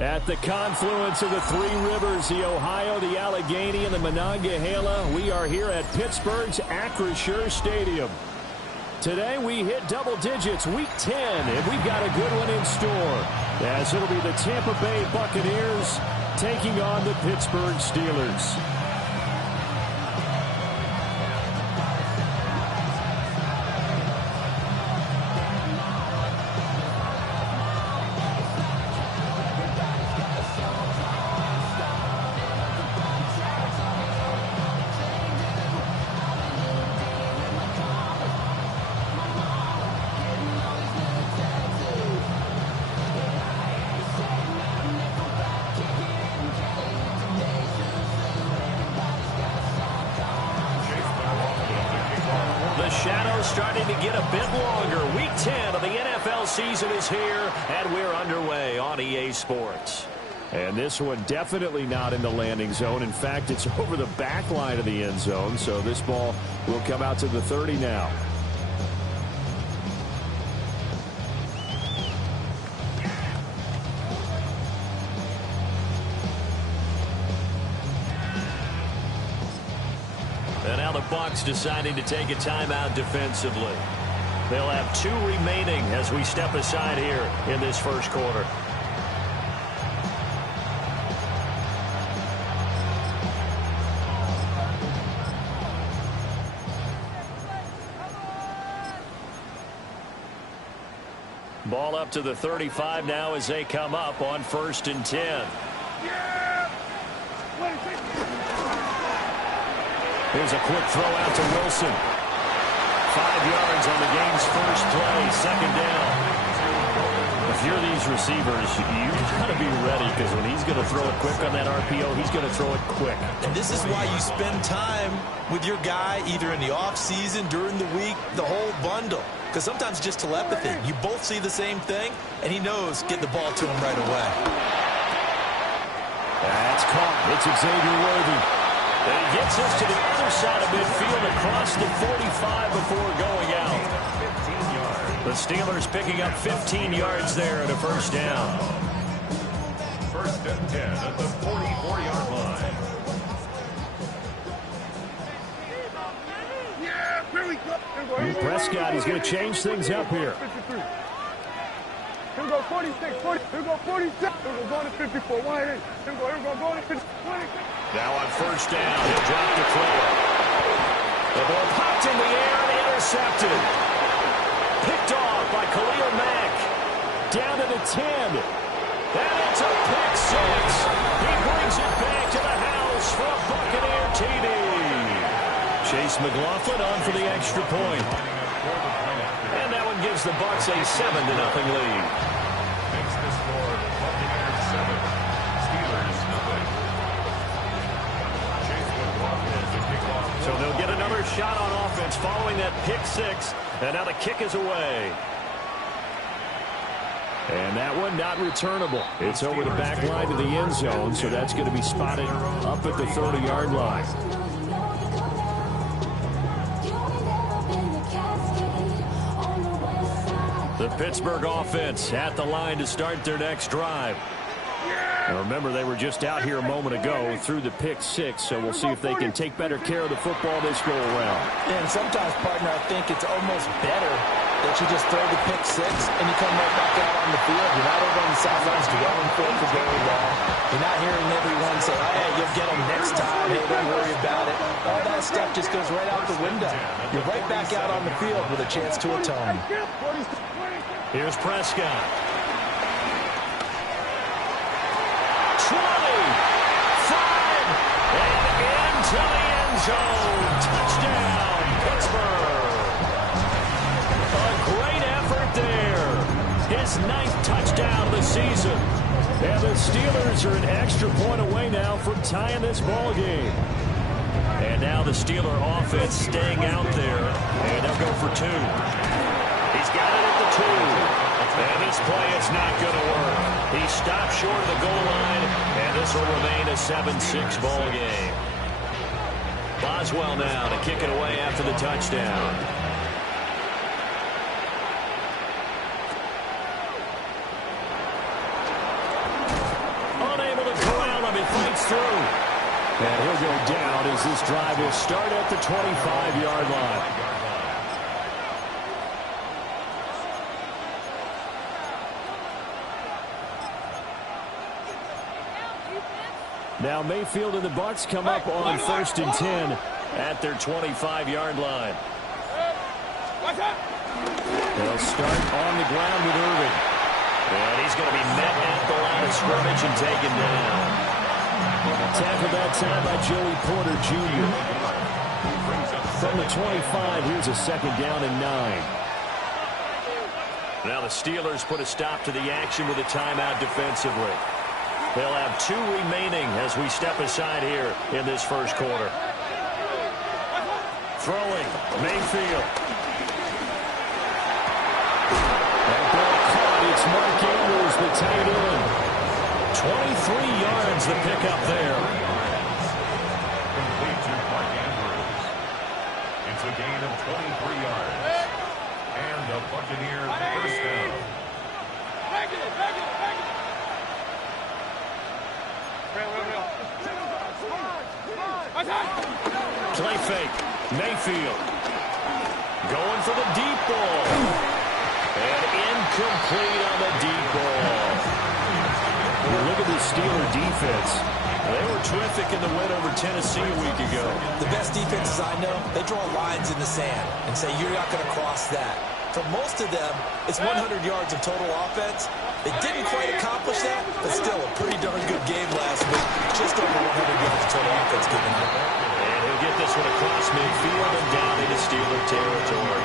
At the confluence of the three rivers, the Ohio, the Allegheny, and the Monongahela, we are here at Pittsburgh's Acrisure Stadium. Today we hit double digits, week 10, and we've got a good one in store, as it'll be the Tampa Bay Buccaneers taking on the Pittsburgh Steelers. Starting to get a bit longer. Week 10 of the NFL season is here, and we're underway on EA Sports. And this one definitely not in the landing zone. In fact, it's over the back line of the end zone, so this ball will come out to the 30 now. And now the Bucs deciding to take a timeout defensively. They'll have 2 remaining as we step aside here in this first quarter. Ball up to the 35 now as they come up on 1st and 10. Here's a quick throw out to Wilson. 5 yards on the game's first play, 2nd down. If you're these receivers, you've got to be ready, because when he's going to throw it quick on that RPO, he's going to throw it quick. And this is why you spend time with your guy either in the offseason, during the week, the whole bundle. Because sometimes just telepathy. You both see the same thing, and he knows get the ball to him right away. That's caught. It's Xavier Worthy. And he gets us to the other side of midfield across the 45 before going out. The Steelers picking up 15 yards there and a first down. 1st and 10 at the 44-yard line. Prescott is going to change things up here. Here we go 46, 40, here we go 46. Here we go to 54, 188. Here we go to 50, 188. Now on 1st down, he'll drop to throw it. The ball popped in the air and intercepted. Picked off by Khalil Mack. Down to the 10. And it's a pick 6. He brings it back to the house for a Buccaneer TD. Chase McLaughlin on for the extra point. And that one gives the Bucs a 7-0 lead. Makes the score Buccaneers 7, Steelers nothing. Chase McLaughlin is the kickoff. So they'll get another shot on offense following that pick 6. And now the kick is away. And that one not returnable. It's over the back line to the end zone, so that's going to be spotted up at the 30-yard line. The Pittsburgh offense at the line to start their next drive. Now remember, they were just out here a moment ago through the pick 6, so we'll see if they can take better care of the football this go around. And sometimes, partner, I think it's almost better that you just throw the pick 6 and you come right back out on the field. You're not over on the sidelines dwelling for it for very long. You're not hearing everyone say, hey, you'll get them next time. Hey, don't worry about it. All that stuff just goes right out the window. You're right back out on the field with a chance to atone. Here's Prescott. 20, 5, and into the end zone. Touchdown, Pittsburgh. A great effort there. His 9th touchdown of the season. And the Steelers are an extra point away now from tying this ball game. And now the Steeler offense staying out there. And they'll go for 2. He's got it at the 2. And this play is not going to work. He stopped short of the goal line, and this will remain a 7-6 ball game. Boswell now to kick it away after the touchdown. And he'll go down as this drive will start at the 25-yard line. Now Mayfield and the Bucs come up on 1st and 10 at their 25-yard line. They'll start on the ground with Irving. And he's going to be met at the line of scrimmage and taken down. Tackled that time by Joey Porter Jr. From the 25, here's a 2nd down and 9. Now the Steelers put a stop to the action with a timeout defensively. They'll have 2 remaining as we step aside here in this first quarter. Throwing, Mayfield. That ball caught. It's Mark Andrews, the tight end. 23 yards the pickup there. Complete to Mark Andrews. It's a gain of 23 yards. And the Buccaneers first down. Play fake. Mayfield. Going for the deep ball. And incomplete on the deep ball. Well, look at the Steeler defense. They were terrific in the win over Tennessee a week ago. The best defenses I know, they draw lines in the sand and say you're not going to cross that. For most of them, it's 100 yards of total offense. They didn't quite accomplish that, but still a pretty darn good game last week. Just over 100 yards of total offense given up. And he'll get this one across midfield and down into Steeler territory.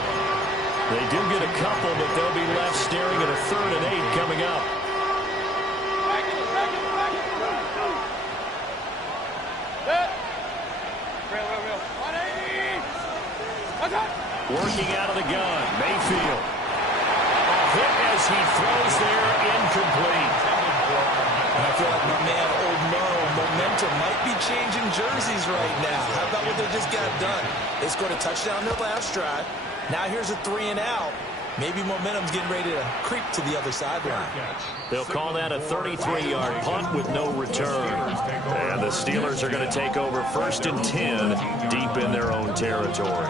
They do get a couple, but they'll be left staring at a 3rd and 8 coming up. Working out of the gun, Mayfield. A hit as he throws there, incomplete. And I feel like my man, Old Merle, momentum might be changing jerseys right now. How about what they just got done? They scored a touchdown their last drive. Now here's a 3 and out. Maybe momentum's getting ready to creep to the other sideline. They'll call that a 33-yard punt with no return. And the Steelers are going to take over 1st and 10 deep in their own territory.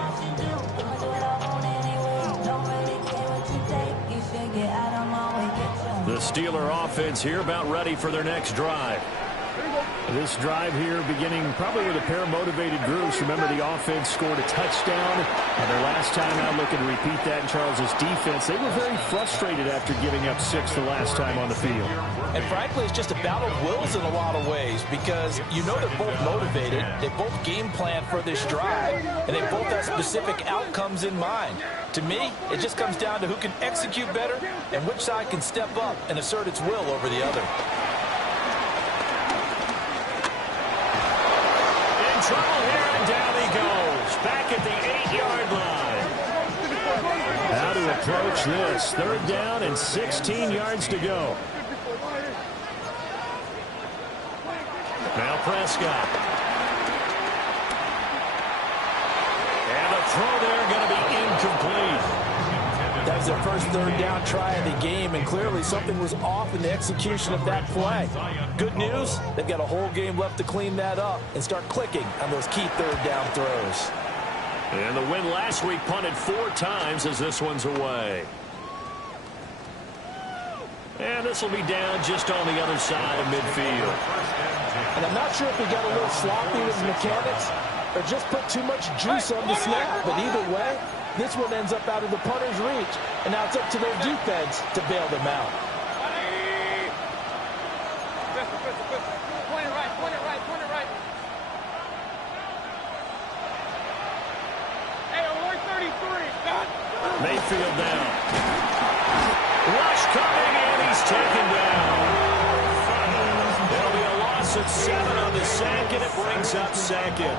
The Steeler offense here about ready for their next drive. This drive here beginning probably with a pair of motivated groups. Remember, the offense scored a touchdown, and their last time out looking to repeat that in Charles's defense. They were very frustrated after giving up 6 the last time on the field. And frankly, it's just a battle of wills in a lot of ways because you know they're both motivated. They both game plan for this drive, and they both have specific outcomes in mind. To me, it just comes down to who can execute better and which side can step up and assert its will over the other. Trouble here, and down he goes. Back at the 8-yard line. How to approach this. 3rd down and 16 yards to go. Now Prescott. And the throw there going to be incomplete. That was their first 3rd down try of the game, and clearly something was off in the execution of that play. Good news, they've got a whole game left to clean that up and start clicking on those key 3rd down throws. And the win last week punted 4 times as this one's away. And this will be down just on the other side of midfield. And I'm not sure if he got a little sloppy with mechanics or just put too much juice on the snap, but either way, this one ends up out of the punter's reach, and now it's up to their defense to bail them out. Mayfield down. Rush coming, and he's taken down. There'll be a loss of 7 on the sack, and it brings up 2nd.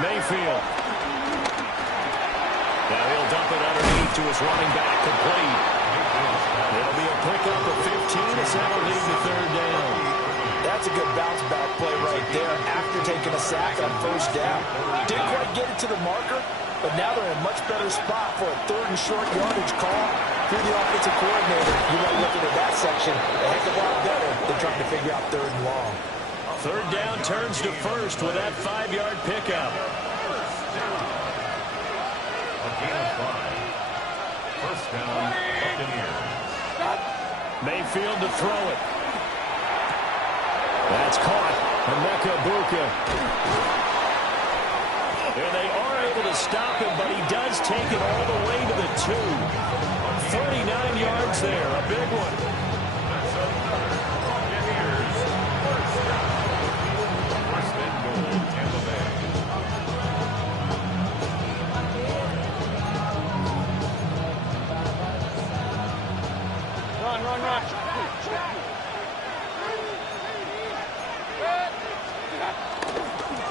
Mayfield. Now he'll dump it underneath to his running back, complete. It'll be a pickup of 15 as that'll lead to 3rd down. That's a good bounce back play right there after taking a sack on 1st down. Didn't quite get it to the marker, but now they're in a much better spot for a 3rd and short yardage call. If you're the offensive coordinator, you might look at that section a heck of a lot better than trying to figure out 3rd and long. 3rd down turns to 1st with that 5-yard pickup. A gain of 5. 1st down, Buccaneers. Mayfield to throw it. That's caught. Emeka Buka. And they are able to stop him, but he does take it all the way to the 2. 39 yards there, a big one. That's a Buccaneers. 1st and goal, Tampa Bay. Run.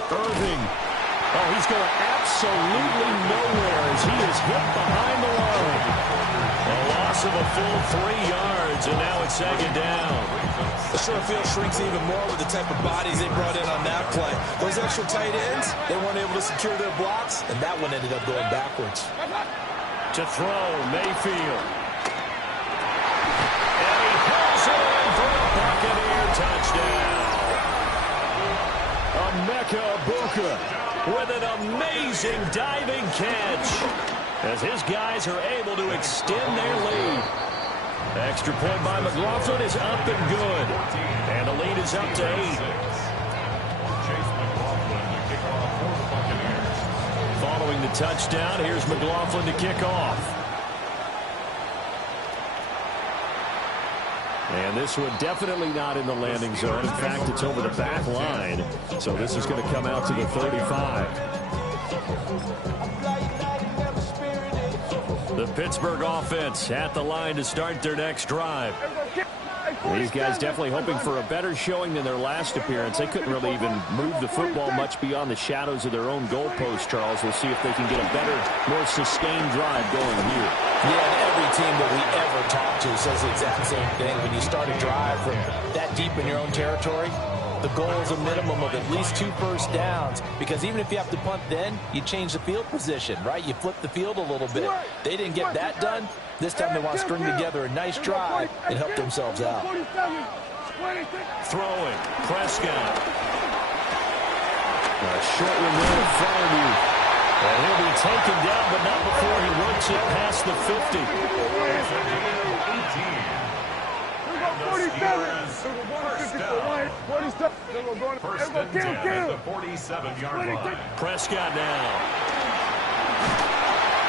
Irving. Oh, he's going absolutely nowhere as he is hit behind the line. A loss of a full 3 yards, and now it's 2nd down. The short field shrinks even more with the type of bodies they brought in on that play. Those extra tight ends, they weren't able to secure their blocks, and that one ended up going backwards. To throw, Mayfield. And he pulls it in for a Buccaneer touchdown. Emeka Buka with an amazing diving catch as his guys are able to extend their lead. Extra point by McLaughlin is up and good. And the lead is up to 8. Chase McLaughlin to kick off for the Buccaneers. Following the touchdown, here's McLaughlin to kick off. And this one definitely not in the landing zone. In fact, it's over the back line. So this is going to come out to the 35. The Pittsburgh offense at the line to start their next drive. These guys definitely hoping for a better showing than their last appearance. They couldn't really even move the football much beyond the shadows of their own goalpost, Charles. We'll see if they can get a better, more sustained drive going here. Yeah, and every team that we ever talk to says the exact same thing. When you start a drive from that deep in your own territory, the goal is a minimum of at least 2 first downs, because even if you have to punt then, you change the field position, right? You flip the field a little bit. They didn't get that done. This time they want to string together a nice drive and help themselves out. Throwing, Prescott. A short one there in front of you. And he'll be taken down, but not before he works it past the 50. First and 10 at the 47-yard line. Prescott now.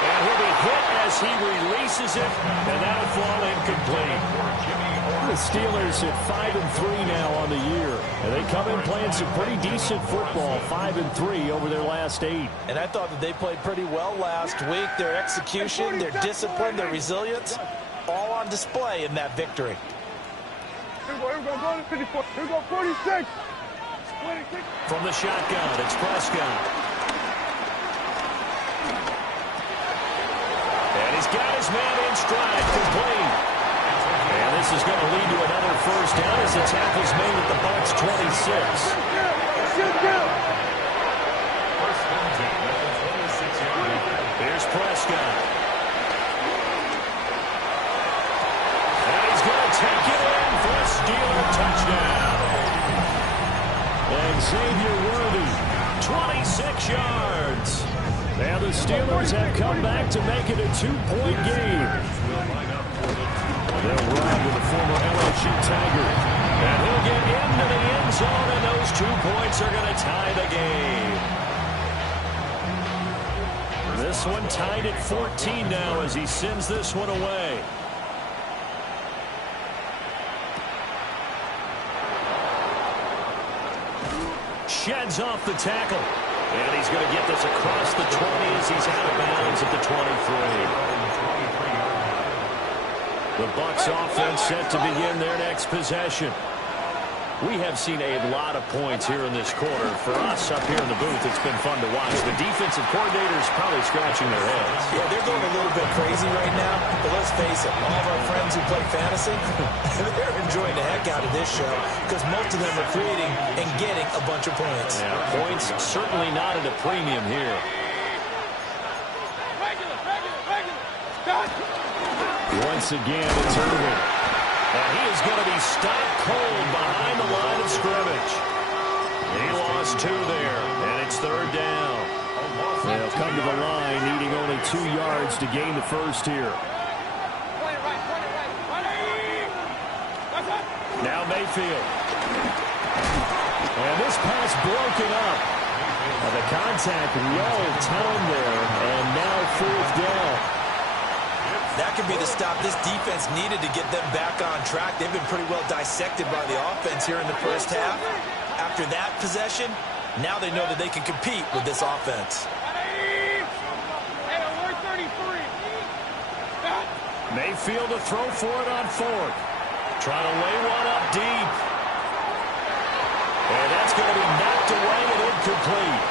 And he'll be hit as he releases it, and that'll fall incomplete. The Steelers at 5-3 now on the year. And they come in playing some pretty decent football, 5-3 over their last 8. And I thought that they played pretty well last week. Their execution, their discipline, their resilience, all on display in that victory. Here we go, go to 54. Here we go, 46. From the shotgun, it's Prescott. And he's got his man in stride, complete. And this is going to lead to another first down as the tackle's made at the Bucs 26. Here's Prescott. And he's going to take it in for a Steeler touchdown. And Xavier Worthy, 26 yards. And the Steelers have come back to make it a 2-point game. They'll ride with the former LSU Tiger. And he'll get into the end zone, and those 2 points are going to tie the game. This one tied at 14 now as he sends this one away. Sheds off the tackle. And he's going to get this across the 20 as he's out of bounds at the 23. The Bucs offense set to begin their next possession. We have seen a lot of points here in this quarter. For us up here in the booth, it's been fun to watch. The defensive coordinators probably scratching their heads. Yeah, they're going a little bit crazy right now. But let's face it, all of our friends who play fantasy, they're enjoying the heck out of this show because most of them are creating and getting a bunch of points. Yeah, points certainly not at a premium here. 1 once again, it's Irving. And he is going to be stopped cold behind the line of scrimmage. He lost 2 there, and it's 3rd down. They'll come to the line, needing only 2 yards to gain the first here. Now Mayfield. And this pass broken up. The contact well timed there, and now 4th down. That could be the stop this defense needed to get them back on track. They've been pretty well dissected by the offense here in the first half. After that possession, now they know that they can compete with this offense. Mayfield to throw for it on 4th. Trying to lay one up deep. And that's going to be knocked away and incomplete.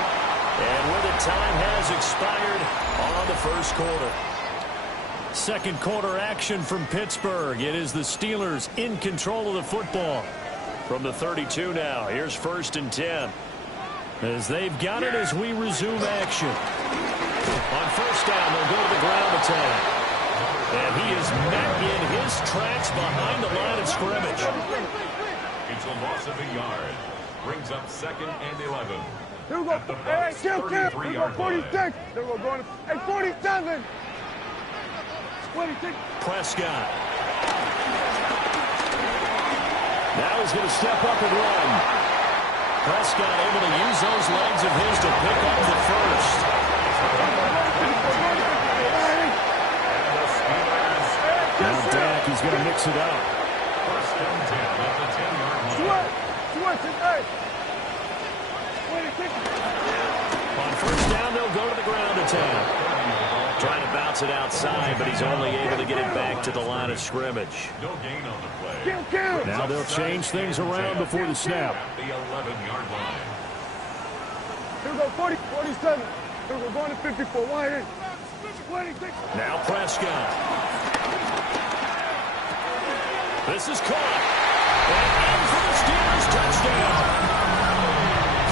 And where the time has expired on the first quarter. Second quarter action from Pittsburgh. It is the Steelers in control of the football. From the 32 now, here's 1st and 10. As they've got it as we resume action. On 1st down, they'll go to the ground attack. And he is met in his tracks behind the line of scrimmage. It's a loss of a yard. Brings up 2nd and 11. Here we go. Hey, Kim. Here we go, 46. Here we go, going to, 47. 26. Prescott. Now he's going to step up and run. Prescott able to use those legs of his to pick up the first. Now Dak, he's going to mix it up. 1st and 10 at the 10-yard line. On 1st down, they'll go to the ground attack. Trying to bounce it outside, but he's only able to get it back to the line of scrimmage. No gain on the play. Now they'll change things around before the snap. The 11-yard line. Here we go, 47. Here we go, going to 54. 26. Now Prescott. This is caught. And in for the Steelers touchdown.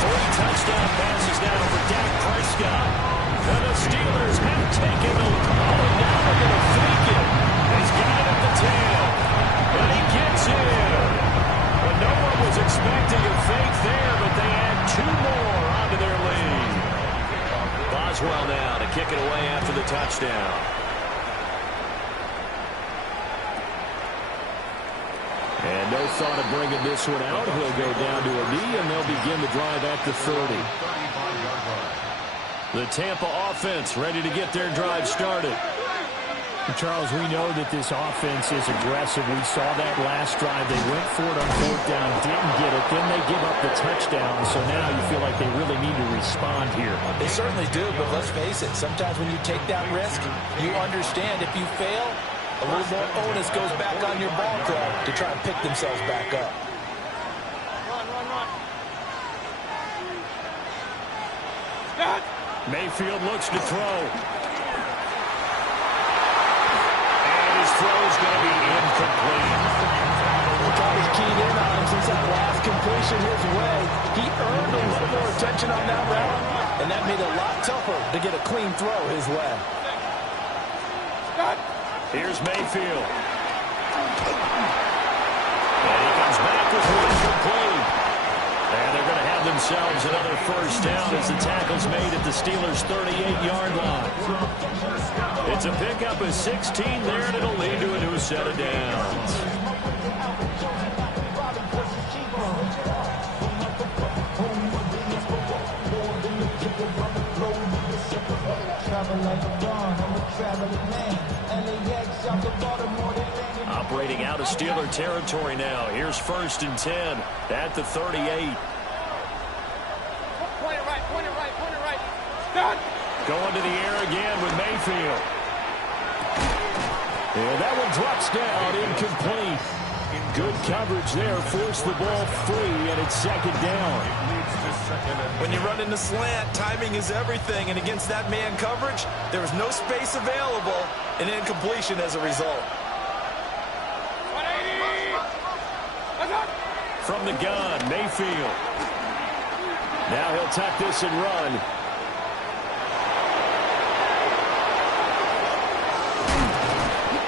3 touchdown passes now for Dak Prescott. And the Steelers have taken the lead. Oh, now they're going to fake it. He's got it at the 10. And he gets in. But no one was expecting a fake there, but they add 2 more onto their lead. Boswell now to kick it away after the touchdown. And no thought of bringing this one out. He'll go down to a knee, and they'll begin the drive at the 30. The Tampa offense ready to get their drive started. Charles, we know that this offense is aggressive. We saw that last drive. They went for it on 4th down, didn't get it. Then they give up the touchdown. So now you feel like they really need to respond here. They certainly do, but let's face it. Sometimes when you take that risk, you understand if you fail, a little more onus goes back on your ball club to try and pick themselves back up. Mayfield looks to throw. And his throw is going to be incomplete. Look how he's keyed in on him since that last completion his way. He earned a little more attention on that route, and that made it a lot tougher to get a clean throw his way. Here's Mayfield. And he comes back with one complete. And they're going to have themselves another 1st down as the tackle's made at the Steelers' 38-yard line. It's a pickup of 16 there, and it'll lead to a new set of downs. Operating out of Steeler territory now. Here's 1st and 10 at the 38. Point it right. Going to the air again with Mayfield. And that one drops down, incomplete. Good coverage there, forced the ball free, and it's 2nd down. When you run in the slant, timing is everything, and against that man coverage, there was no space available, and incompletion as a result. From the gun, Mayfield. Now he'll tuck this and run.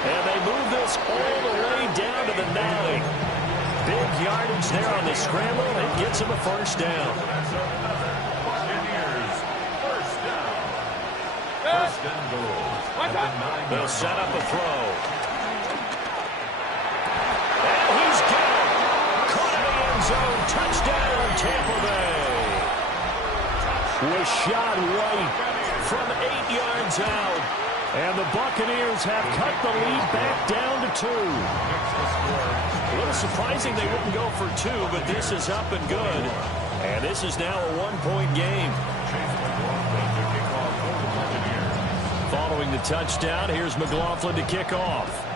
And they move this pass all the way down to the 9. Big yardage there on the scramble, and gets him a first down. Buccaneers, first down. First and goal. They'll set up a throw. And he's got it. Caught in the end zone. Touchdown, Tampa Bay. Was shot right From 8 yards out. And the Buccaneers have cut the lead back down to 2. A little surprising they wouldn't go for 2, but this is up and good. And this is now a 1-point game. Following the touchdown, here's McLaughlin to kick off.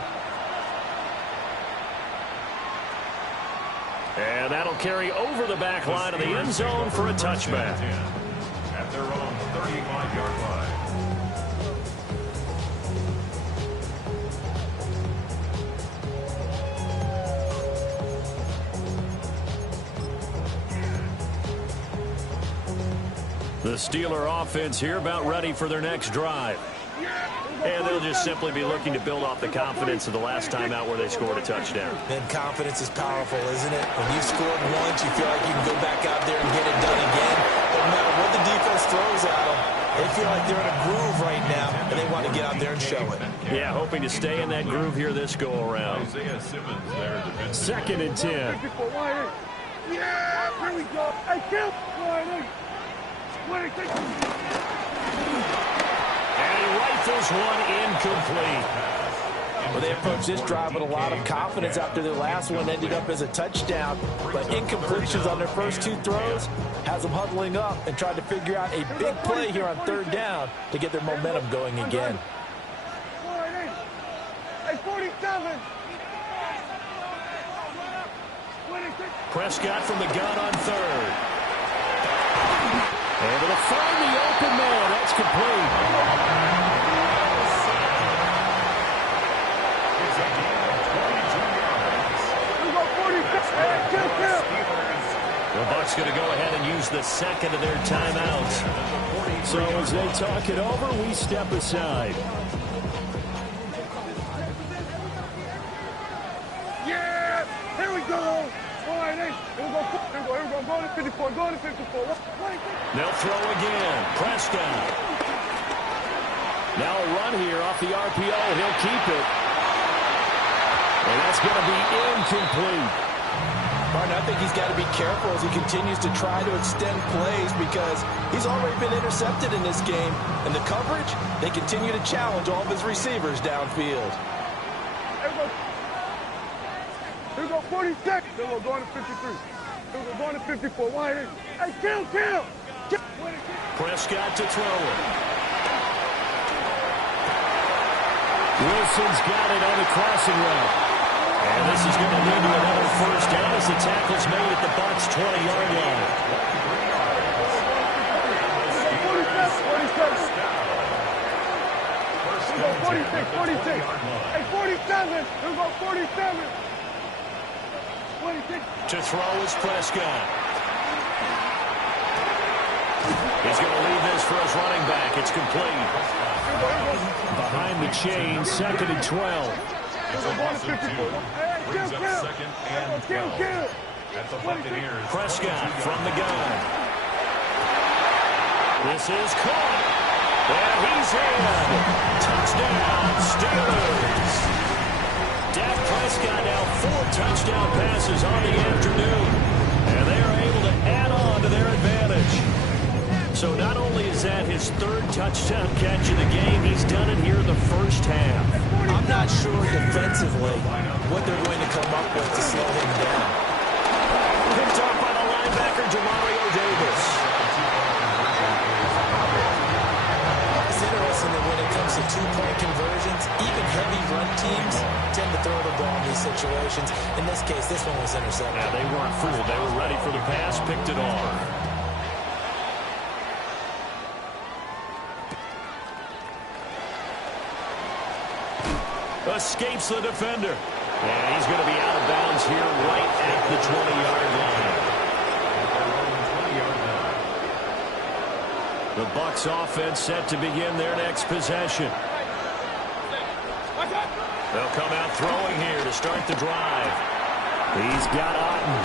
And that'll carry over the back line of the end zone for a touchback. At their own 35-yard line. The Steeler offense here about ready for their next drive. And they'll just simply be looking to build off the confidence of the last time out where they scored a touchdown. And confidence is powerful, isn't it? When you've scored once, you feel like you can go back out there and get it done again. No matter what the defense throws at them, they feel like they're in a groove right now, and they want to get out there and show it. Yeah, hoping to stay in that groove here this go-around. Isaiah Simmons there. 2nd and 10. Yeah, here we go. Hey, kill. And he rifles one incomplete. Well, they approached this drive with a lot of confidence after their last one ended up as a touchdown. But incompletions on their first 2 throws has them huddling up and trying to figure out a big play here on 3rd down to get their momentum going again. Hey, 47. Prescott from the gun on 3rd. Able to find the open man. That's complete. The Bucs going to go ahead and use the second of their timeouts. So as they talk it over, we step aside. Yeah, here we go. Here we go. Go to 54. Go to 54. They'll throw again. Prescott. Now a run here off the RPO. He'll keep it. And that's going to be incomplete. Martin, I think he's got to be careful as he continues to try to extend plays because he's already been intercepted in this game. And the coverage, they continue to challenge all of his receivers downfield. Here we go, 46. Here we go, going to 53. Here we go, going to 54. Hey, kill. Prescott to throw it. Wilson's got it on the crossing route. And this is going to lead to another first down as the tackle's made at the Bucs' 20-yard line. 46. Hey, 47. Here we go, 47. 26. To throw is Prescott. He's going to leave this for his running back. It's complete. Behind the chain, 2nd and 12. Brings up 2nd and 12. At the Buccaneers. Prescott from the gun. This is caught. And he's in. Touchdown, Steelers. Dak Prescott now 4 touchdown passes on the afternoon. And they are able to add on to their advantage. So not only is that his 3rd touchdown catch of the game, he's done it here in the first half. I'm not sure defensively what they're going to come up with to slow him down. Picked up by the linebacker, Demario Davis. It's interesting that when it comes to 2-point conversions, even heavy run teams tend to throw the ball in these situations. In this case, this one was intercepted. Yeah, they weren't fooled. They were ready for the pass, picked it off. Escapes the defender. And he's going to be out of bounds here right at the 20-yard line. The Bucs offense set to begin their next possession. They'll come out throwing here to start the drive. He's got Otten.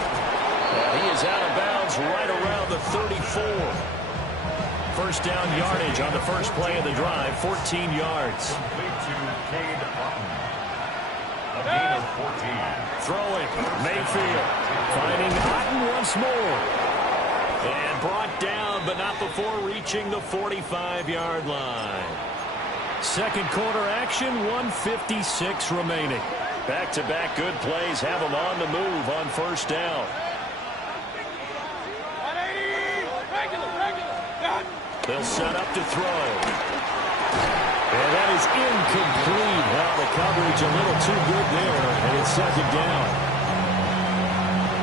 And he is out of bounds right around the 34. First down yardage on the first play of the drive, 14 yards. A gain of 14. Throwing, Mayfield. Finding Otten once more. And brought down, but not before reaching the 45-yard line. Second quarter action, 1:56 remaining. Back-to-back good plays have them on the move on first down. They'll set up to throw. And that is incomplete. Well, the coverage a little too good there, and it's second down.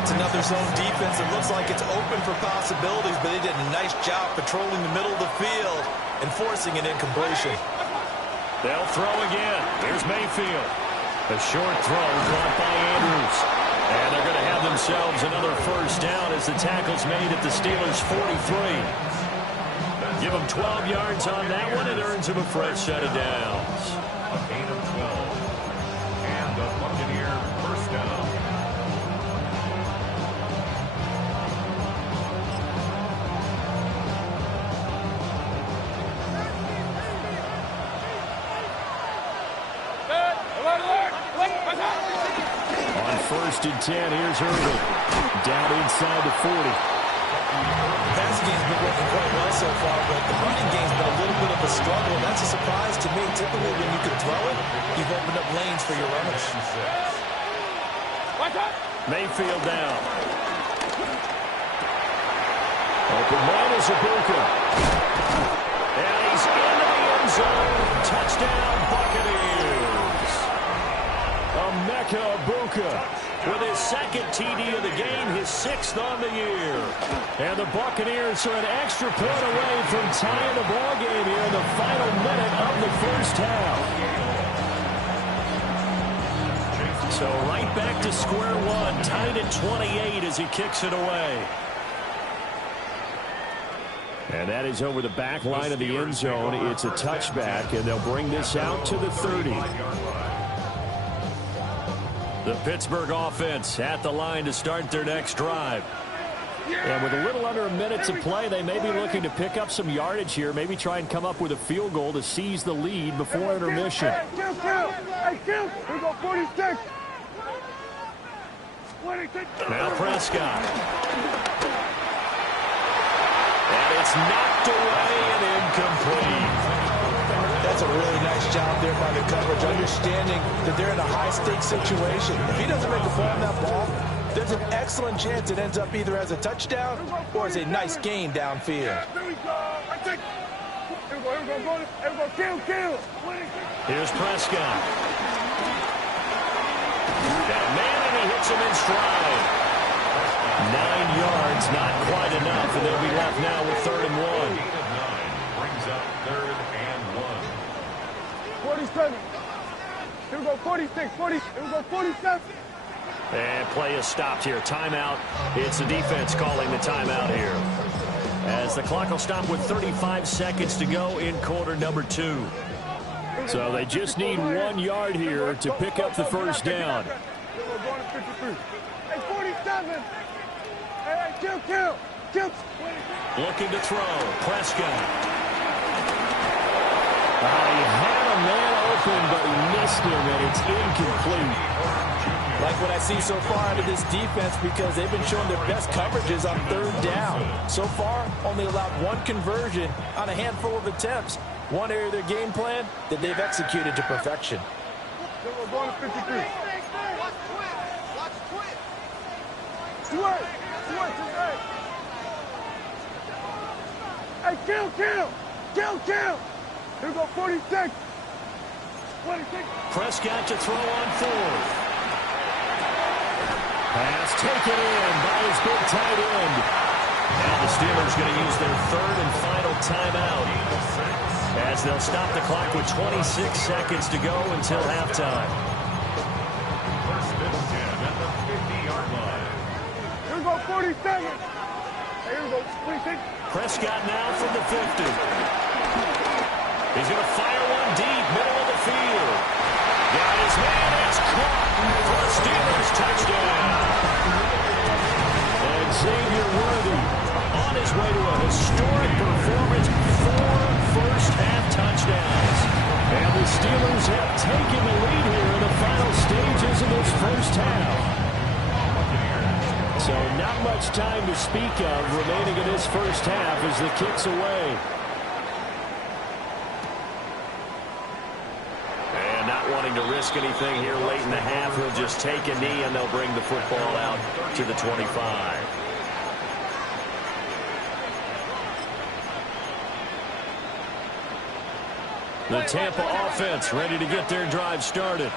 It's another zone defense. It looks like it's open for possibilities, but they did a nice job patrolling the middle of the field and forcing an incompletion. They'll throw again. Here's Mayfield. A short throw caught by Andrews. And they're going to have themselves another first down as the tackle's made at the Steelers' 43. Give them 12 yards on that one. It earns them a fresh set of downs. A gain of 12. And the Buccaneer first down. On first and 10, here's Irvin. Down inside the 40. Passing game's been working quite well so far, but the running game's been a little bit of a struggle, and that's a surprise to me. Typically, when you can throw it, you've opened up lanes for your runners. Mayfield down. Open man is Ibuka. And he's into the end zone. Touchdown, Buccaneers. Emeka Ibuka With his second TD of the game, his sixth on the year. And the Buccaneers are an extra point away from tying the ball game here in the final minute of the first half. So right back to square one, tied at 28 as he kicks it away. And that is over the back line of the end zone. It's a touchback, and they'll bring this out to the 30. The Pittsburgh offense at the line to start their next drive. And with a little under a minute to play, they may be looking to pick up some yardage here, maybe try and come up with a field goal to seize the lead before intermission. Hey, Kim, we go 46. Now Prescott. And it's knocked away and incomplete. That's a really nice job there by the coverage, understanding that they're in a high-stakes situation. If he doesn't make a play on that ball, there's an excellent chance it ends up either as a touchdown or as a nice gain downfield. Here's Prescott. That man, and he hits him in stride. 9 yards, not quite enough, and they'll be left now with 3rd and 1. Brings up 3rd and 1. 47. Here we go, 46, 40. Here we go, 47. And play is stopped here. Timeout. It's the defense calling the timeout here. As the clock will stop with 35 seconds to go in quarter number 2. So they just need 1 yard here to pick up the first down. Hey, 47. Hey, kill. Looking to throw. Prescott. He had a man open, but he missed him, and it's incomplete. Like what I see so far out of this defense, because they've been showing their best coverages on 3rd down. So far, only allowed 1 conversion on a handful of attempts. One area of their game plan that they've executed to perfection. We're going to 53. Hey, kill. Here we go, 46. 26. Prescott to throw on 4th. Pass taken in by his big tight end. Now the Steelers going to use their 3rd and final timeout as they'll stop the clock with 26 seconds to go until halftime. First and 10 at the 50-yard line. Here we go, 47. Here we go, 26. Prescott now from the 50. He's going to fire one deep, middle of the field. Got his man. It's caught for a Steelers touchdown. And Xavier Worthy on his way to a historic performance. 4 first-half touchdowns. And the Steelers have taken the lead here in the final stages of this first half. So not much time to speak of remaining in this first half as the kick's away. And not wanting to risk anything here late in the half, he'll just take a knee and they'll bring the football out to the 25. The Tampa offense ready to get their drive started.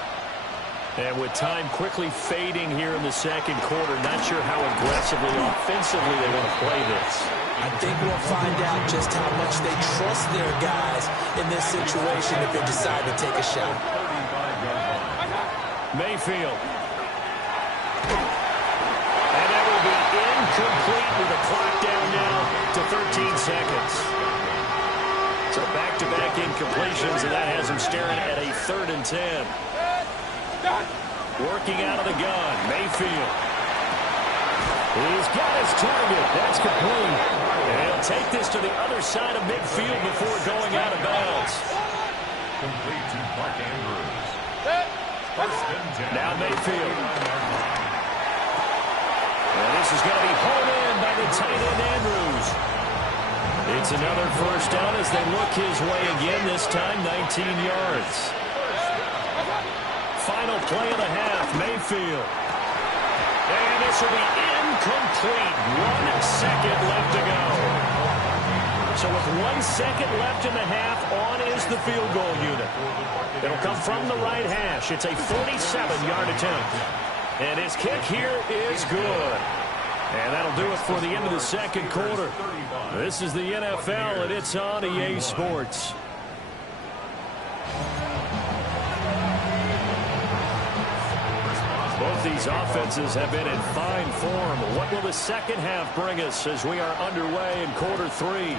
And with time quickly fading here in the second quarter, not sure how aggressively, offensively they want to play this. I think we'll find out just how much they trust their guys in this situation if they decide to take a shot. Mayfield. And that will be incomplete with the clock down now to 13 seconds. So back-to-back incompletions, and that has him staring at a 3rd and 10. Working out of the gun, Mayfield. He's got his target. That's complete. And he'll take this to the other side of midfield before going out of bounds. Complete to Mark Andrews. First and 10. Now Mayfield. And this is going to be pulled in by the tight end Andrews. It's another first down as they look his way again, this time 19 yards. Final play of the half, Mayfield. And this will be incomplete. 1 second left to go. So with 1 second left in the half, on is the field goal unit. It'll come from the right hash. It's a 47-yard attempt. And his kick here is good. And that'll do it for the end of the second quarter. This is the NFL, and it's on EA Sports. Both these offenses have been in fine form. What will the second half bring us as we are underway in quarter 3?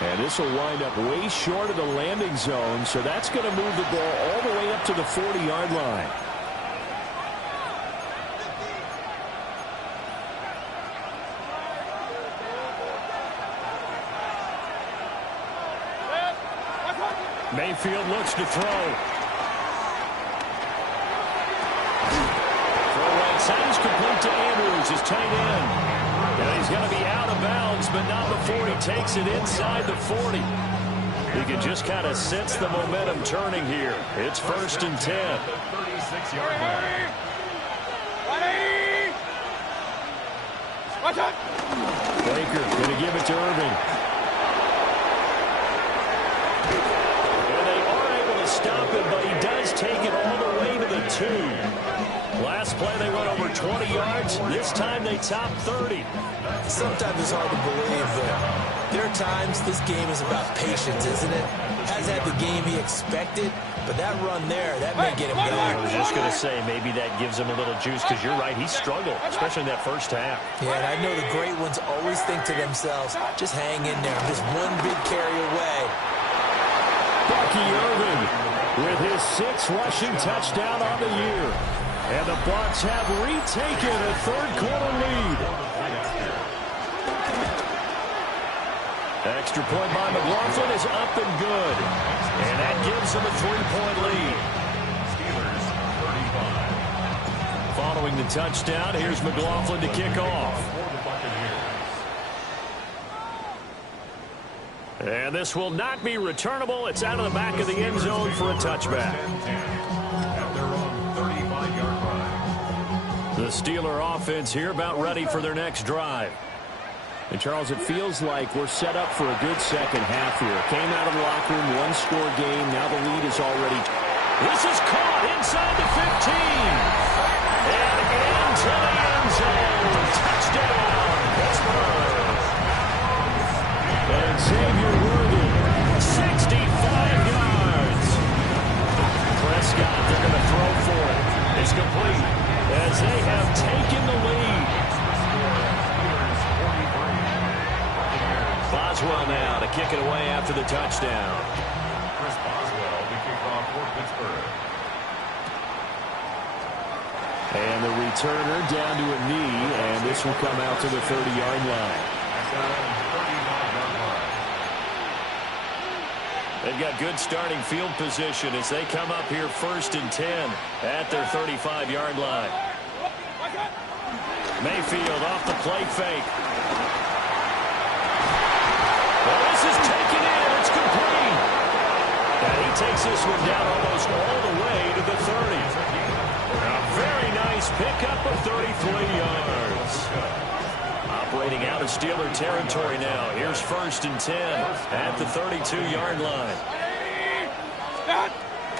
And this will wind up way short of the landing zone, so that's going to move the ball all the way up to the 40-yard line. Mayfield looks to throw. Throw right side is complete to Andrews, his tight end. And he's going to be out of bounds, but not before he takes it inside the 40. You can just kind of sense the momentum turning here. It's 1st and 10. 36-yard line. Watch out! Baker going to give it to Irving. Stop him, but he does take it all the way to the 2. Last play, they went over 20 yards. This time, they top 30. Sometimes it's hard to believe, but there are times this game is about patience, isn't it? Hasn't had the game he expected, but that run there, that may get him going. I was just going to say, maybe that gives him a little juice, because you're right, he struggled, especially in that first half. Yeah, and I know the great ones always think to themselves, just hang in there, just one big carry away. Bucky Irving with his 6th rushing touchdown on the year. And the Bucs have retaken a third-quarter lead. Extra point by McLaughlin is up and good. And that gives them a 3-point lead. Steelers 35. Following the touchdown, here's McLaughlin to kick off. And this will not be returnable. It's out of the back of the end zone for a touchback. At their own 35-yard line. The Steeler offense here about ready for their next drive. And, Charles, it feels like we're set up for a good second half here. Came out of the locker room, one-score game. Now the lead is already... This is caught inside the 15. And into the end zone. Touchdown, Pittsburgh. And Xavier Worthy, 65 yards. Prescott, they're going to throw for it. It's complete as they have taken the lead. Boswell now to kick it away after the touchdown. Chris Boswell to kick off for Pittsburgh. returner down to a knee, and this will come out to the 30-yard line. They've got good starting field position as they come up here 1st and 10 at their 35-yard line. Mayfield off the play fake. Well, this is taken in. It's complete. And he takes this one down almost all the way to the 30. A very nice pickup of 33 yards. Operating out of Steeler territory now. Here's 1st and 10 at the 32-yard line.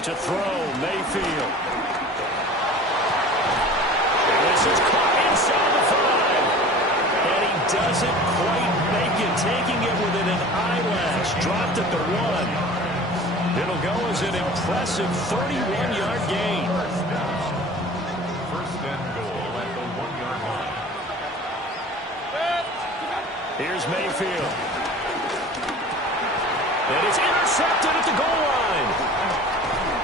To throw, Mayfield. This is caught inside the 5. And he doesn't quite make it, taking it within an eyelash. Dropped at the 1. It'll go as an impressive 31-yard gain. First and goal at the 1-yard line. Here's Mayfield. And it's intercepted at the goal line.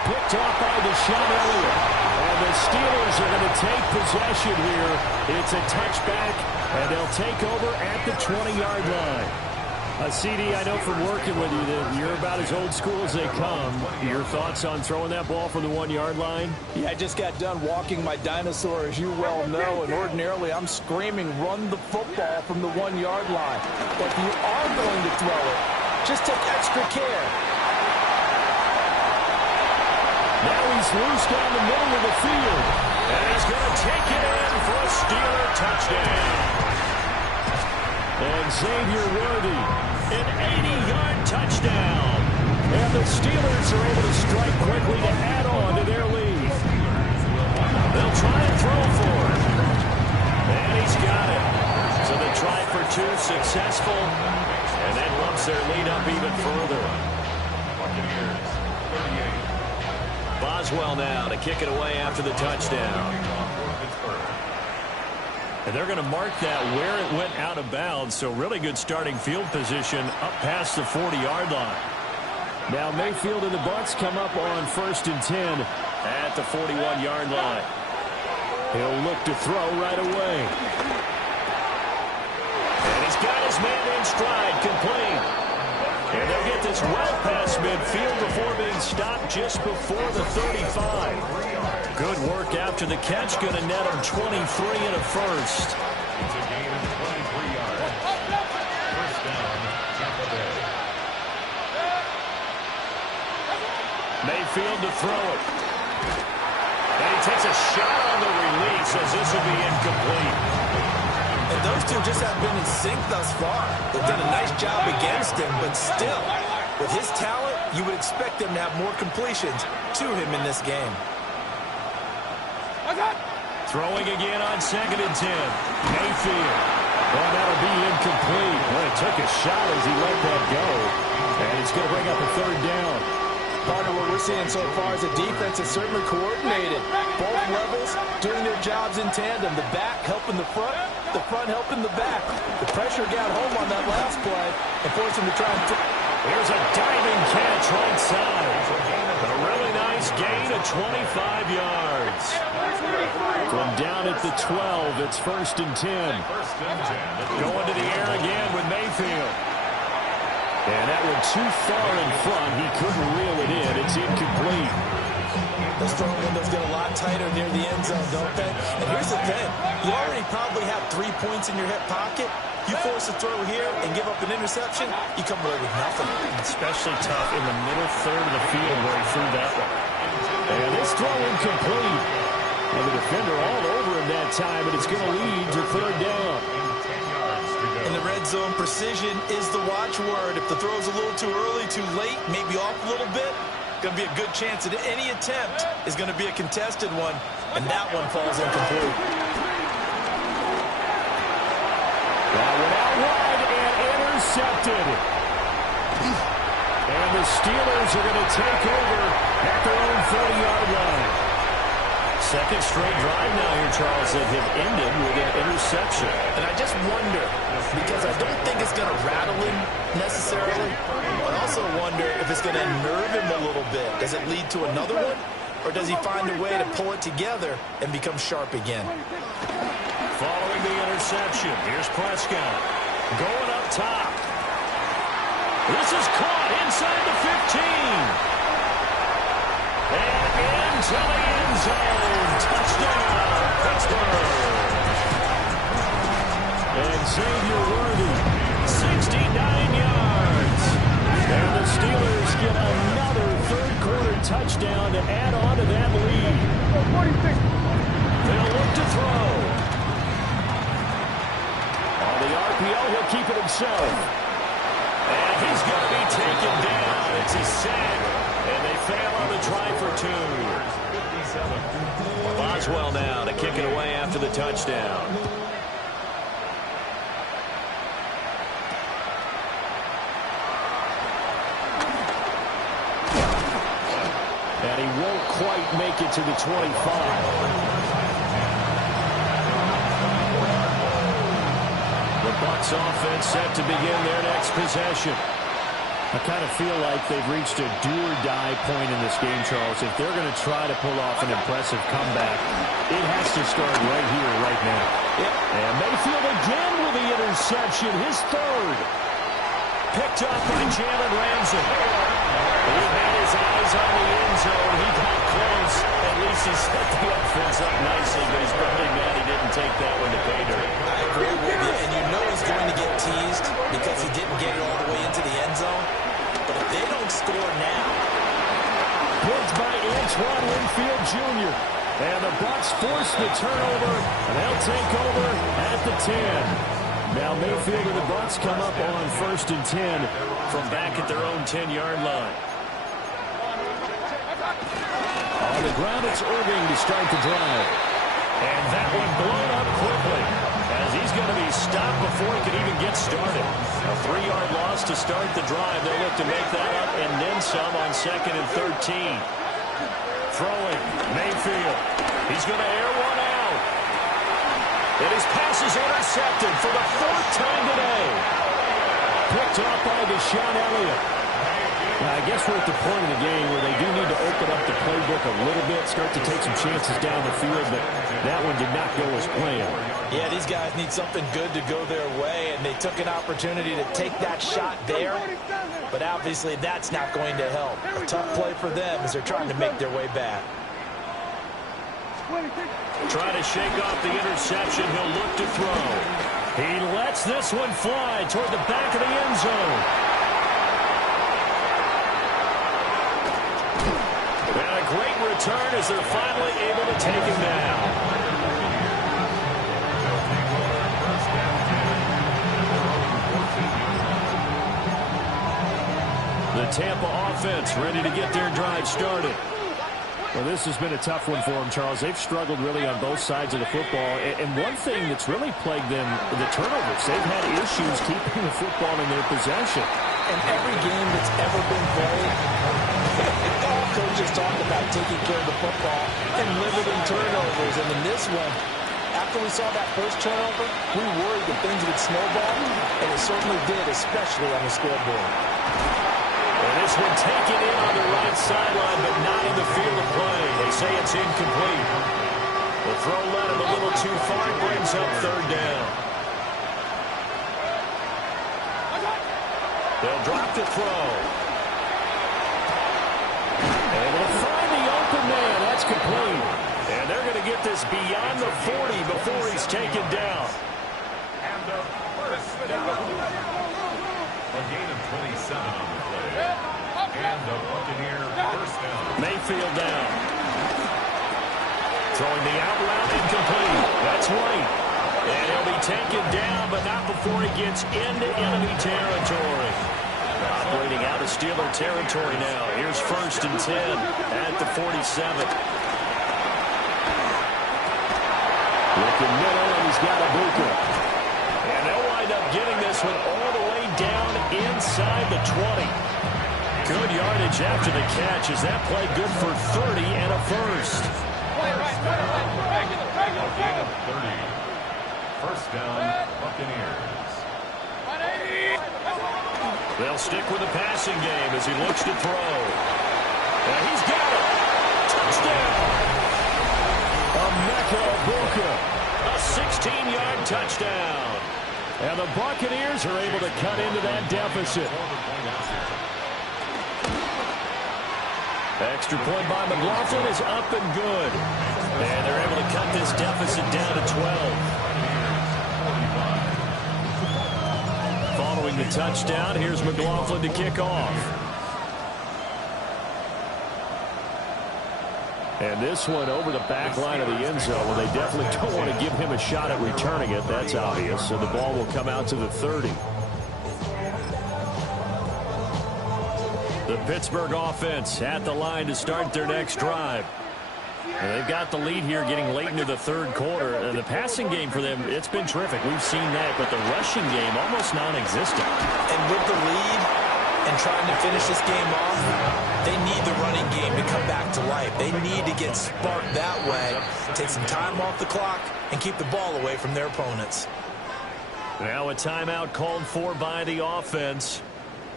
Picked off by Deshaun Elliott. And the Steelers are going to take possession here. It's a touchback, and they'll take over at the 20-yard line. CD, I know from working with you that you're about as old school as they come. Your thoughts on throwing that ball from the 1-yard line? Yeah, I just got done walking my dinosaur, as you well know, and ordinarily I'm screaming, run the football from the 1-yard line. But if you are going to throw it, just take extra care. Now he's loose down the middle of the field. And he's going to take it in for a Steeler touchdown. And Xavier Worthy, an 80-yard touchdown. And the Steelers are able to strike quickly to add on to their lead. They'll try and throw for it. And he's got it. So they try for 2, successful. And that bumps their lead up even further. Boswell now to kick it away after the touchdown. And they're going to mark that where it went out of bounds. So really good starting field position up past the 40-yard line. Now Mayfield and the Bucs come up on 1st and 10 at the 41-yard line. He'll look to throw right away. And he's got his man in stride, complete. And they'll get this well past midfield before being stopped just before the 35. Good work after the catch. Going to net him 23 and a first. It's a gain of 23 yards. First down, Tampa Bay. Mayfield to throw it. And he takes a shot on the release as this will be incomplete. And those two just have been in sync thus far. They've done a nice job against him, but still, with his talent, you would expect them to have more completions to him in this game. Throwing again on 2nd and 10. Mayfield. Well, that'll be incomplete. Well, he took a shot as he let that go. And it's going to bring up a 3rd down. Partner, what we're seeing so far is the defense is certainly coordinated. Both levels doing their jobs in tandem. The back helping the front helping the back. The pressure got home on that last play and forced him to try and... Here's a diving catch right side. A really nice gain of 25 yards. From down at the 12, it's 1st and 10. Going to the air again with Mayfield. And that one too far in front. He couldn't reel it in. It's incomplete. Those throwing windows get a lot tighter near the end zone, don't they? And here's the thing. You already probably have 3 points in your hip pocket. You force a throw here and give up an interception, you come away with nothing. Especially tough in the middle third of the field where he threw that one. And this throw incomplete. And the defender all over him that time, and it's going to lead to 3rd down. In the red zone, precision is the watchword. If the throw's a little too early, too late, maybe off a little bit, going to be a good chance that any attempt is going to be a contested one, and that one falls incomplete. That went out wide and intercepted. And the Steelers are going to take over at their own 40-yard line. Second straight drive now here, Charles, that have ended with an interception. And I just wonder, because I don't think it's going to rattle him necessarily, but I also wonder if it's going to unnerve him a little bit. Does it lead to another one? or does he find a way to pull it together and become sharp again? Following the interception, here's Prescott. Going up top. This is caught inside the 15. And into the end zone. Touchdown, Pittsburgh. And Xavier Worthy, 69 yards. and the Steelers get another third-quarter touchdown to add on to that lead. They'll look to throw. On the RPO, he'll keep it himself. And he's going to be taken down. It's a sack. And they fail on the try for 2. Boswell now to kick it away after the touchdown. And he won't quite make it to the 25. The Bucs offense set to begin their next possession. I kind of feel like they've reached a do-or-die point in this game, Charles. If they're going to try to pull off an impressive comeback, it has to start right here, right now. Yep. And Mayfield again with the interception, his third. Picked up by Jalen Ramsey. He had his eyes on the end zone. He got close. At least he set the offense up nicely, but he's probably mad he didn't take that one to pay dirt. I agree with you, and you know he's going to get teased because he didn't get it all the way into the end zone. But if they don't score now. Picked by Antoine Winfield Jr. And the Bucs force the turnover, and they'll take over at the 10. Now Mayfield and the Bucs come up on 1st and 10 from back at their own 10-yard line. On the ground, it's Irving to start the drive. And that one blown up quickly as he's going to be stopped before he can even get started. A 3-yard loss to start the drive. They'll look to make that up and then some on 2nd and 13. Throwing, Mayfield. He's going to air one out. And his pass is intercepted for the 4th time today. Picked off by Deshaun Elliott. Now, I guess we're at the point of the game where they do need to open up the playbook a little bit, start to take some chances down the field, but that one did not go as planned. Yeah, these guys need something good to go their way, and they took an opportunity to take that shot there, but obviously that's not going to help. A tough play for them as they're trying to make their way back. Trying to shake off the interception. He'll look to throw. He lets this one fly toward the back of the end zone. And a great return as they're finally able to take him down. The Tampa offense ready to get their drive started. Well, this has been a tough one for them, Charles. They've struggled really on both sides of the football. And one thing that's really plagued them, the turnovers. They've had issues keeping the football in their possession. In every game that's ever been played, all coaches talk about taking care of the football and limiting turnovers. And in this one, after we saw that first turnover, we worried that things would snowball, and it certainly did, especially on the scoreboard. And this one taken in on the right sideline, but not in the field of play. They say it's incomplete. The throw led him a little too far. It brings up 3rd down. They'll drop the throw. Able to find the open man. That's complete. And they're going to get this beyond the 40 before he's taken down. And the first down. A gain of 27 on the play. And the Buccaneer first down. Mayfield down. Throwing the out route incomplete. That's White. And he'll be taken down, but not before he gets into enemy territory. Operating out of Steeler territory now. Here's 1st and 10 at the 47. Looking middle, and he's got a Ibuka. And they'll wind up getting this one all the way down inside the 20. Good yardage after the catch. Is that play good for 30 and a first? A gain of 30. First down, Buccaneers. They'll stick with the passing game as he looks to throw. And he's got it. touchdown. A 16-yard touchdown. And the Buccaneers are able to cut into that deficit. Extra point by McLaughlin is up and good. And they're able to cut this deficit down to 12. Following the touchdown, here's McLaughlin to kick off. And this one over the back line of the end zone. Well, they definitely don't want to give him a shot at returning it. That's obvious. So the ball will come out to the 30. The Pittsburgh offense at the line to start their next drive. And they've got the lead here getting late into the third quarter. And the passing game for them, it's been terrific. We've seen that. But the rushing game, almost non-existent. And with the lead and trying to finish this game off, they need the running game to come back to life. They need to get sparked that way, take some time off the clock, and keep the ball away from their opponents. Now a timeout called for by the offense.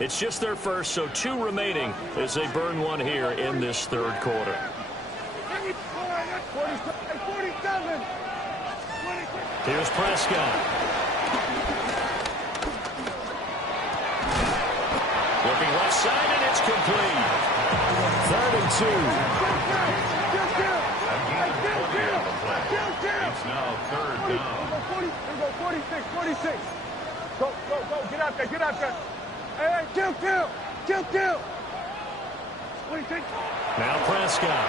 It's just their first, so 2 remaining as they burn one here in this third quarter. Here's Prescott. Looking left side, and it's complete. 3rd and 2. It's now 3rd down. 46, 46. Go, get out there, get out there. Hey, kill. 26. Now Prescott.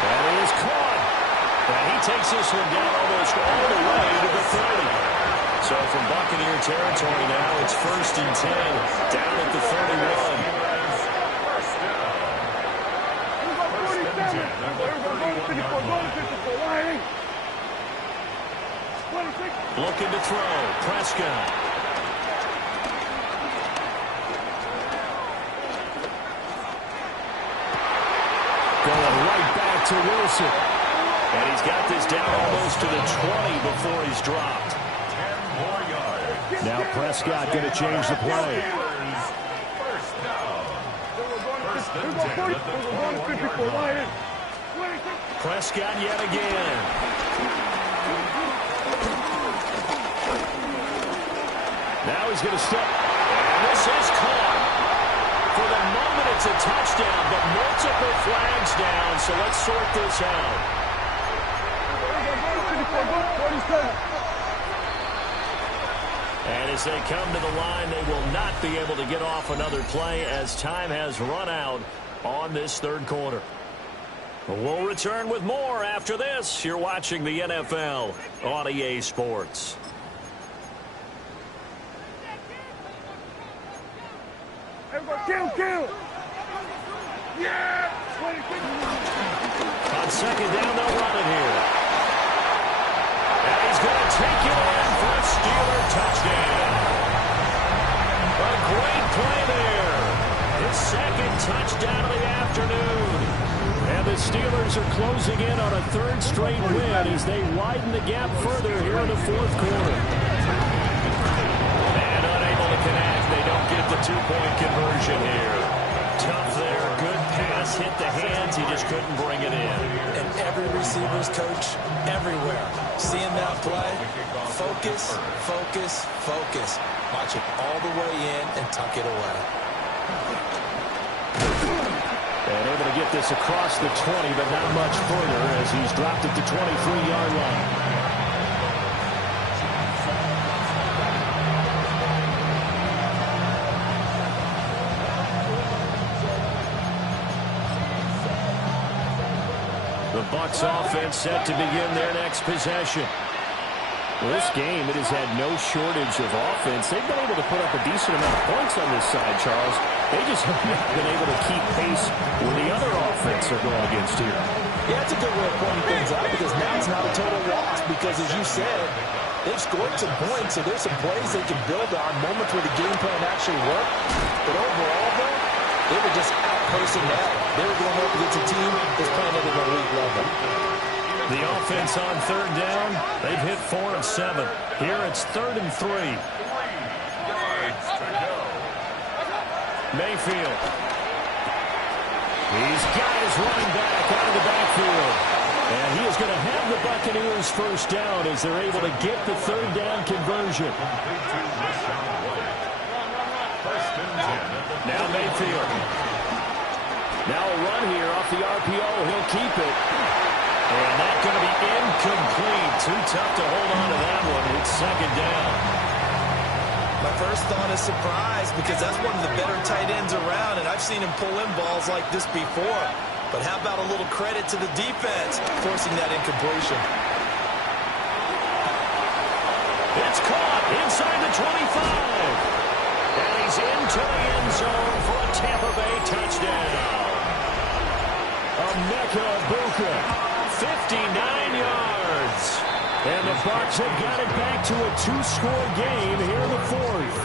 That is caught. And he takes this one down almost all the way to the 30. So from Buccaneer territory now, it's 1st and 10, down at the 31. Looking to throw, Prescott. Going right back to Wilson. And he's got this down almost to the 20 before he's dropped. Now Prescott going to change the play. Prescott yet again. Now he's going to step. And this is caught. For the moment, it's a touchdown, but multiple flags down, so let's sort this out. And as they come to the line, they will not be able to get off another play as time has run out on this third quarter. We'll return with more after this. You're watching the NFL on EA Sports. Kill. Yeah! On 2nd down, they'll run it here. And he's going to take it in for a Steeler touchdown. A great play there. His 2nd touchdown of the afternoon. And the Steelers are closing in on a 3rd straight win as they widen the gap further here in the 4th quarter. And unable to connect. They don't get the 2-point conversion here. Tough there. Good pass. Hit the hands. He just couldn't bring it in. And every receiver's coach everywhere. Seeing that play, focus. Watch it all the way in and tuck it away. And able to get this across the 20, but not much further as he's dropped at the 23-yard line. The Bucs offense set to begin their next possession. Well, this game, it has had no shortage of offense. They've been able to put up a decent amount of points on this side, Charles. They just have not been able to keep pace with the other offense they're going against here. Yeah, it's a good way of pointing things out because now it's not a total loss because, as you said, they've scored some points, so there's some plays they can build on, moments where the game plan actually worked. But overall, though, they were just out-personnel. They were going up against a team that's playing at an elite level. The offense on 3rd down, they've hit 4 of 7. Here it's 3rd and 3. Mayfield. He's got his running back out of the backfield. And he is going to have the Buccaneers first down as they're able to get the third down conversion. Now Mayfield. Now a run here off the RPO. He'll keep it. And that's going to be incomplete. Too tough to hold on to that one. It's second down. My first thought is surprise because that's one of the better tight ends around, and I've seen him pull in balls like this before. But how about a little credit to the defense forcing that incompletion? It's caught inside the 25. And he's into the end zone for a Tampa Bay touchdown. Emeka Egbuka, 59 yards. And the Bucs have got it back to a two-score game here in the fourth.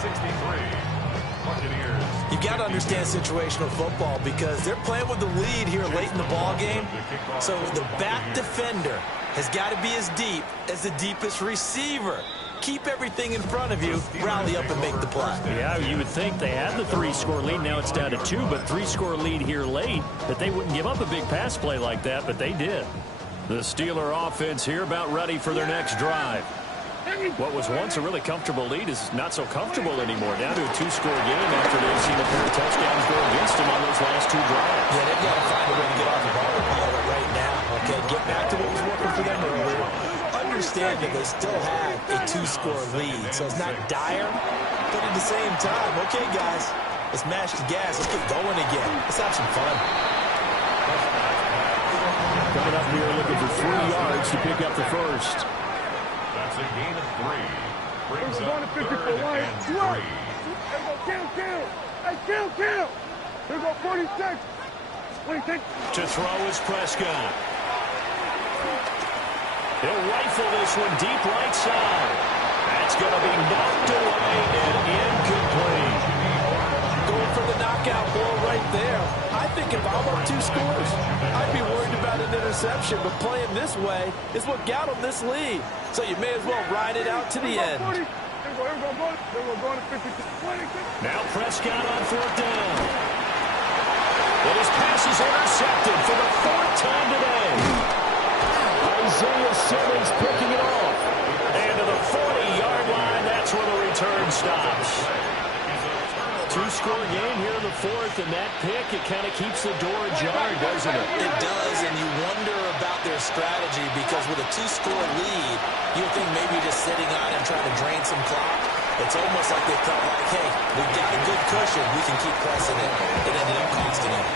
63. Buccaneers. You've got to understand situational football because they're playing with the lead here late in the ball game. So the back defender has got to be as deep as the deepest receiver. Keep everything in front of you, rally up and make the play. Yeah, you would think they had the three-score lead. Now it's down to two, but three-score lead here late, that they wouldn't give up a big pass play like that, but they did. The Steeler offense here about ready for their next drive. What was once a really comfortable lead is not so comfortable anymore. Down to a two-score game after they've seen a pair of touchdowns go against them on those last two drives. Yeah, they've got to find a way to get off the ball right now. Okay, get back to what was working for them earlier. Understand that they still have a two-score lead, so it's not dire, but at the same time, okay, guys, let's mash the gas. Let's get going again. Let's have some fun. Coming up here looking for 3 yards to pick up the first. That's a gain of 3. Brings We're going up to 54. 3rd Why? and 3. Hey, go kill. Hey, kill. Here go 46. 26. To throw is Prescott. He'll rifle this one deep right side. That's going to be knocked away and incomplete. Going for the knockout blow right there. I think if I'm up 2 scores, I'd be worried about an interception, but playing this way is what got them this lead. So you may as well ride it out to the end. Here we go to 52. Now Prescott on 4th down. And his pass is intercepted for the 4th time today. Isaiah Simmons picking it off. And to the 40-yard line, that's where the return stops. Two-score game here in the 4th, and that pick, it kind of keeps the door ajar, doesn't it? It does, and you wonder about their strategy because with a 2-score lead, you would think maybe just sitting on and trying to drain some clock. It's almost like they felt like, hey, we've got a good cushion. We can keep pressing it. It ended up costing them.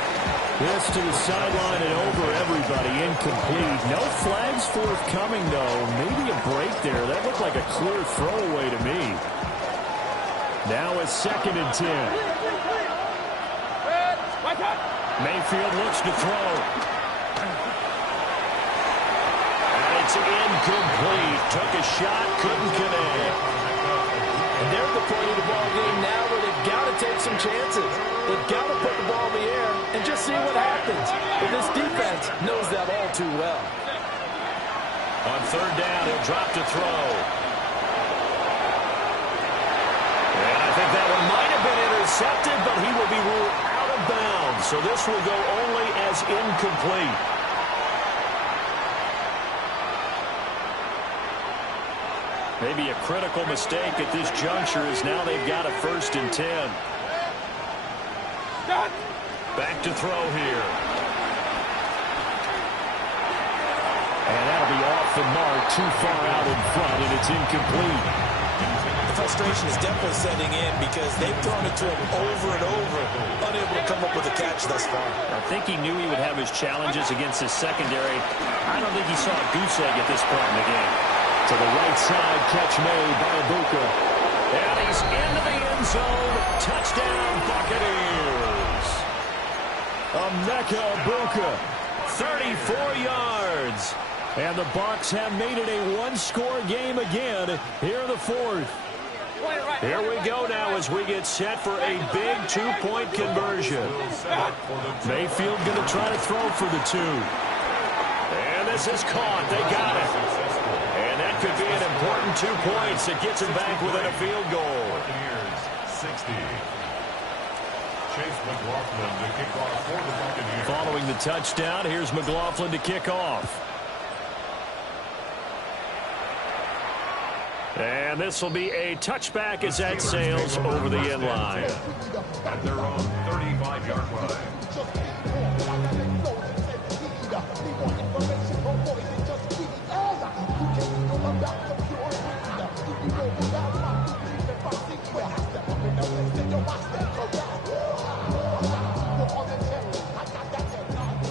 This to the sideline and over everybody. Incomplete. No flags forthcoming, though. Maybe a break there. That looked like a clear throwaway to me. Now it's 2nd and 10. Mayfield looks to throw. And it's incomplete. Took a shot, couldn't connect. And they're at the point of the ball game now where they've got to take some chances. They've got to put the ball in the air and just see what happens. But this defense knows that all too well. On 3rd down, he'll drop to throw. And I think that one might have been intercepted, but he will be ruled out of bounds. So this will go only as incomplete. Maybe a critical mistake at this juncture as now they've got a 1st and 10. Back to throw here. And that'll be off the mark, too far out in front, and it's incomplete. The frustration is definitely setting in because they've thrown it to him over and over, unable to come up with a catch thus far. I think he knew he would have his challenges against his secondary. I don't think he saw a goose egg at this point in the game. To the right side, catch made by Egbuka. And he's into the end zone. Touchdown, Buccaneers. Emeka Egbuka, 34 yards. And the Bucs have made it a 1-score game again here in the 4th. Here we go now as we get set for a big 2-point conversion. Mayfield going to try to throw for the 2. And this is caught. They got it. And that could be an important 2 points that gets him back within a field goal. Chase McLaughlin to kick off for the Buccaneers. Following the touchdown, here's McLaughlin to kick off. And this will be a touchback as that sails over the end line. At their own 35-yard line.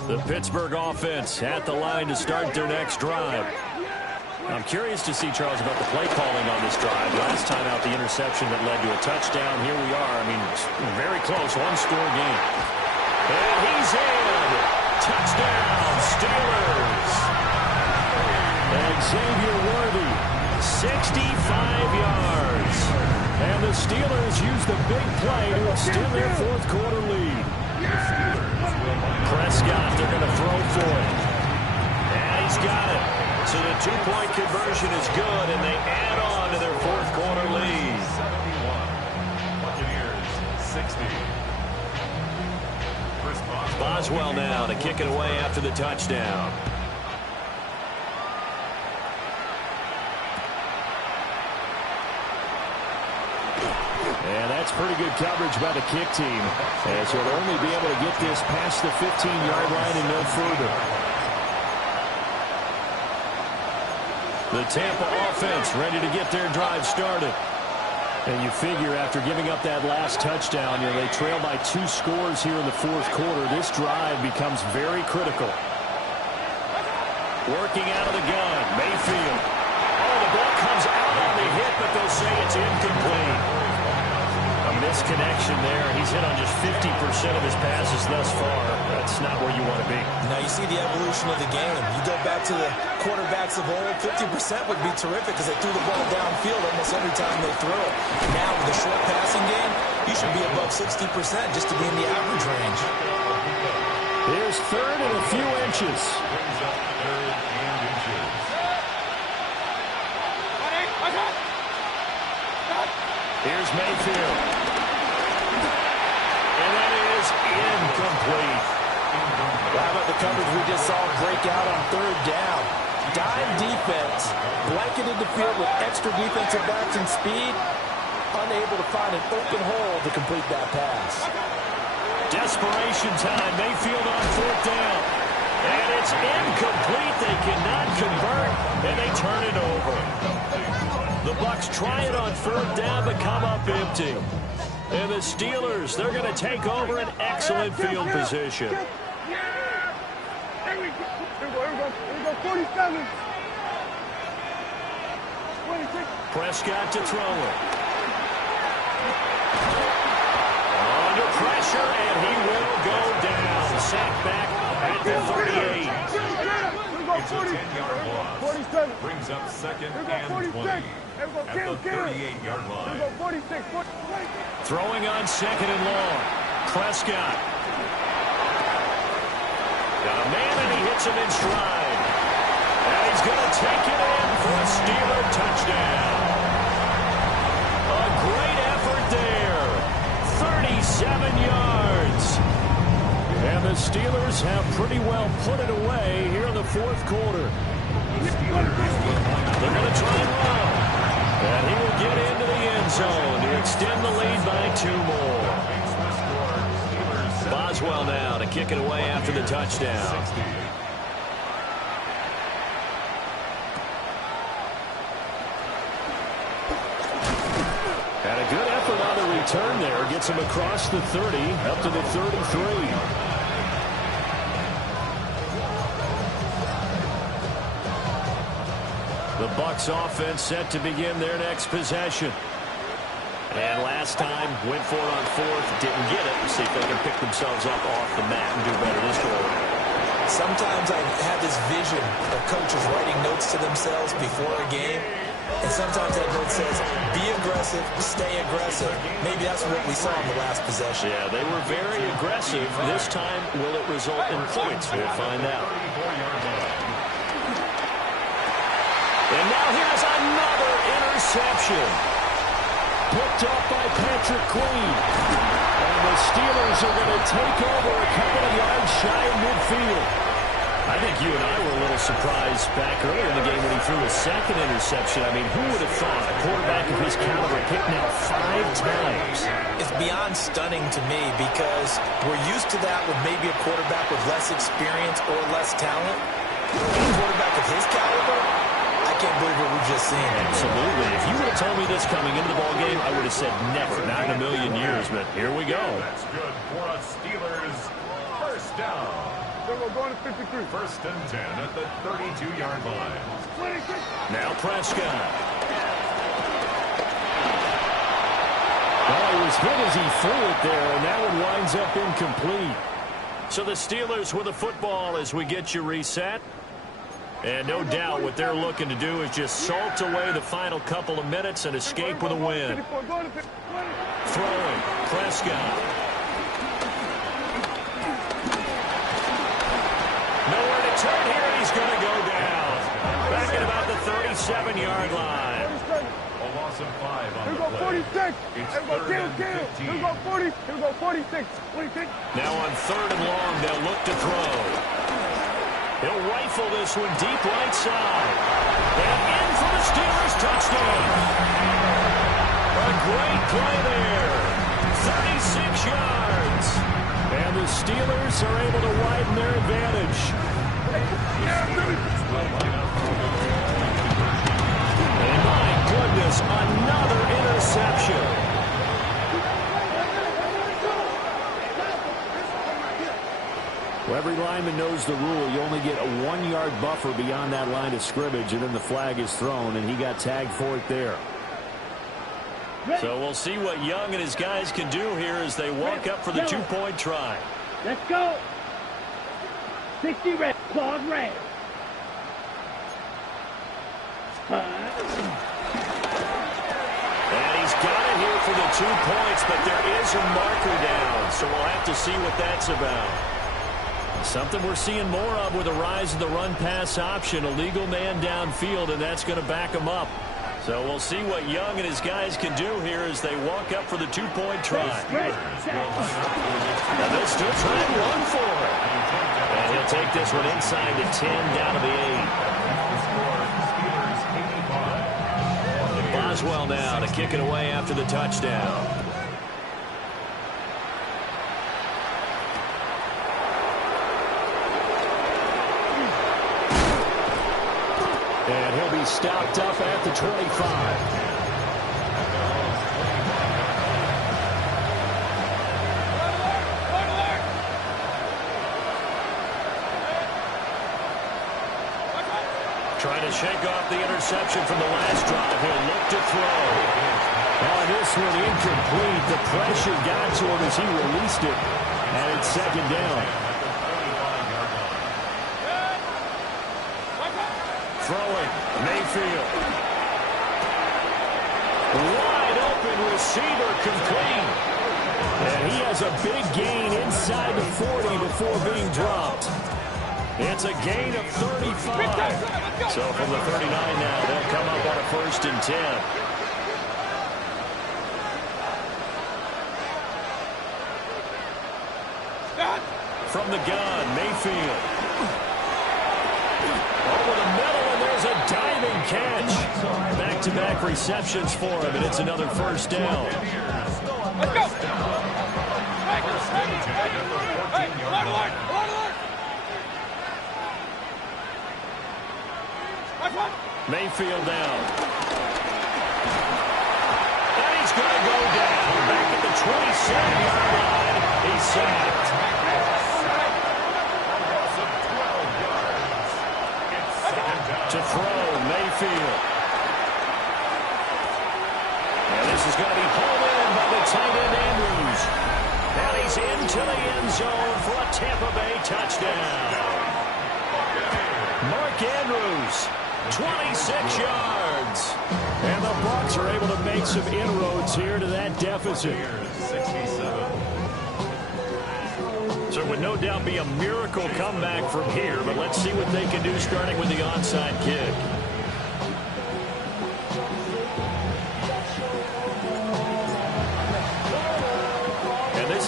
The Pittsburgh offense at the line to start their next drive. I'm curious to see, Charles, about the play calling on this drive. Last time out, the interception that led to a touchdown. Here we are. I mean, very close, one-score game. And he's in. Touchdown, Steelers. And Xavier Worthy, 65 yards. And the Steelers use the big play to extend their fourth-quarter lead. Prescott, they're going to throw for it. And he's got it. So the two-point conversion is good, and they add on to their fourth-quarter lead. 71. Buccaneers, 60. Boswell now to kick it away after the touchdown. And that's pretty good coverage by the kick team, as he'll only be able to get this past the 15-yard line and no further. The Tampa offense ready to get their drive started. And you figure after giving up that last touchdown, they trail by 2 scores here in the fourth quarter. This drive becomes very critical. Working out of the gun, Mayfield. Oh, the ball comes out on the hit, but they'll say it's incomplete. A misconnection there. He's hit on just 50% of his passes thus far. That's not where you want to be. Now you see the evolution of the game. You go back to the quarterbacks of old, 50% would be terrific because they threw the ball downfield almost every time they throw it. Now with the short passing game, you should be above 60% just to be in the average range. Here's third and a few inches. Here's Mayfield. And that is incomplete. How about the coverage we just saw break out on third down? Dime defense, blanketed the field with extra defensive backs and speed, unable to find an open hole to complete that pass. Desperation time. Mayfield on fourth down. And it's incomplete. They cannot convert, and they turn it over. The Bucs try it on third down, but come up empty. And the Steelers, they're going to take over an excellent field position. Here we go. Here we go. 47. 26. Prescott to throw it. Under pressure, and he will go down. Sacked back at the 38. It's a 10-yard loss. 47. Brings up second and 46. 20 at the 38-yard line. 46. Throwing on second and long. Prescott. Got a man, and he hits him in stride. And he's going to take it in for a Steeler touchdown. A great effort there. 37 yards. And the Steelers have pretty well put it away here in the fourth quarter. They're going to try and run. And he will get into the end zone to extend the lead by 2 more. Boswell now to kick it away after the touchdown. And a good effort on the return there. Gets him across the 30, up to the 33. The Bucs offense set to begin their next possession. And last time, went for it on fourth, didn't get it. See if they can pick themselves up off the mat and do better this go around. Sometimes I have this vision of coaches writing notes to themselves before a game. And sometimes that note says, be aggressive, stay aggressive. Maybe that's what we saw in the last possession. Yeah, they were very aggressive. This time, will it result in points? We'll find out. And now here's another interception. Picked up by Patrick Queen. And the Steelers are going to take over a couple of yards shy of midfield. I think you and I were a little surprised back earlier in the game when he threw his second interception. I mean, who would have thought a quarterback of his caliber picked now 5 times? It's beyond stunning to me because we're used to that with maybe a quarterback with less experience or less talent. A quarterback of his caliber, I can't believe what we've just seen. Absolutely. If you would have told me this coming into the ballgame, I would have said never, not in a million years. But here we go. That's good for a Steelers first down. We're going to 53. First and 10 at the 32-yard line. 26. Now Prescott. Well, he was hit as he threw it there, and that one winds up incomplete. So the Steelers with the football as we get you reset. And no doubt what they're looking to do is just salt away the final couple of minutes and escape with a win. 54, going to 50. Throwing, Prescott. Nowhere to turn here, and he's going to go down. Back at about the 37-yard line. A loss of 5 on Here the go play. 46. It's Here go third kill, and kill. 15. Here go 40. Here go 46. 26. Now on 3rd and long, they'll look to throw. He'll rifle this one deep right side. And in for the Steelers touchdown. A great play there. 36 yards. And the Steelers are able to widen their advantage. And my goodness, another interception. Well, every lineman knows the rule. You only get a 1-yard buffer beyond that line of scrimmage, and then the flag is thrown, and he got tagged for it there. So we'll see what Young and his guys can do here as they walk up for the 2-point try. Let's go. 60 red. Claws red. And he's got it here for the 2 points, but there is a marker down, so we'll have to see what that's about. Something we're seeing more of with the rise of the run-pass option, a legal man downfield, and that's going to back him up. So we'll see what Young and his guys can do here as they walk up for the 2-point try. And they'll still try and run for it. And he'll take this one inside the 10, down to the 8. And Boswell now to kick it away after the touchdown. And he'll be stopped up at the 25. Trying to shake off the interception from the last drive. He'll look to throw. Oh, this one incomplete. The pressure got to him as he released it. And it's 2nd down. Throwing, Mayfield. Wide open receiver, complete. And he has a big gain inside the 40 before being dropped. It's a gain of 35. So from the 39 now, they'll come up on a 1st and 10. From the gun, Mayfield. Over the middle, and there's a diving catch. Back-to-back receptions for him, and it's another 1st down. Let's go. Mayfield down. And he's going to go down. Back at the 27-yard line. He's sacked. To throw, Mayfield. And this is going to be pulled in by the tight end, Andrews. And he's into the end zone for a Tampa Bay touchdown. Mark Andrews, 26 yards. And the Bucs are able to make some inroads here to that deficit. 67. So it would no doubt be a miracle comeback from here, but let's see what they can do starting with the onside kick. And this